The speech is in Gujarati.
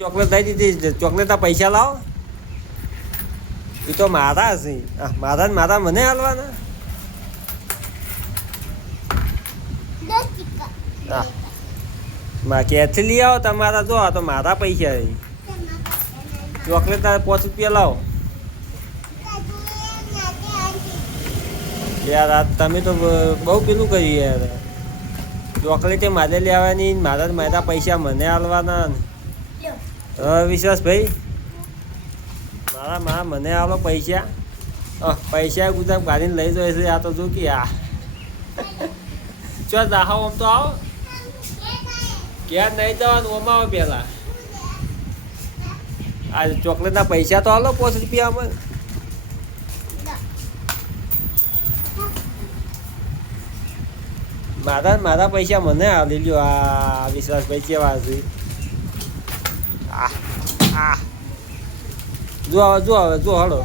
ચોકલેટ દઈ દીધી. ચોકલેટના પૈસા લાવો. એ તો મારા હશે. મારા ને મારા મને હાલવાના. હા ક્યાંથી લઈ આવો તમારા? જો આ તો મારા પૈસા છે. ચોકલેટના 5 રૂપિયા લાવો. યાર આ તમે તો બહુ પેલું કર્યું યાર. ચોકલેટે મારે લેવાની, મારા પૈસા મને હાલવાના. વિશ્વાસભાઈ મારા મને આલો પૈસા. પૈસા ગુદામ ગાડીને લઈ જાય છે. આ તો જો કે આ ચો દાહો આમ તો આવો. ક્યાં નહીં જવાનું? ઓમાં આવો પહેલાં. આ ચોકલેટના પૈસા તો હાલો 5 રૂપિયામાં. મારા પૈસા મને હાલી લ્યો. આ વિશ્વાસભાઈ કેવા છે. જો હવે હળો.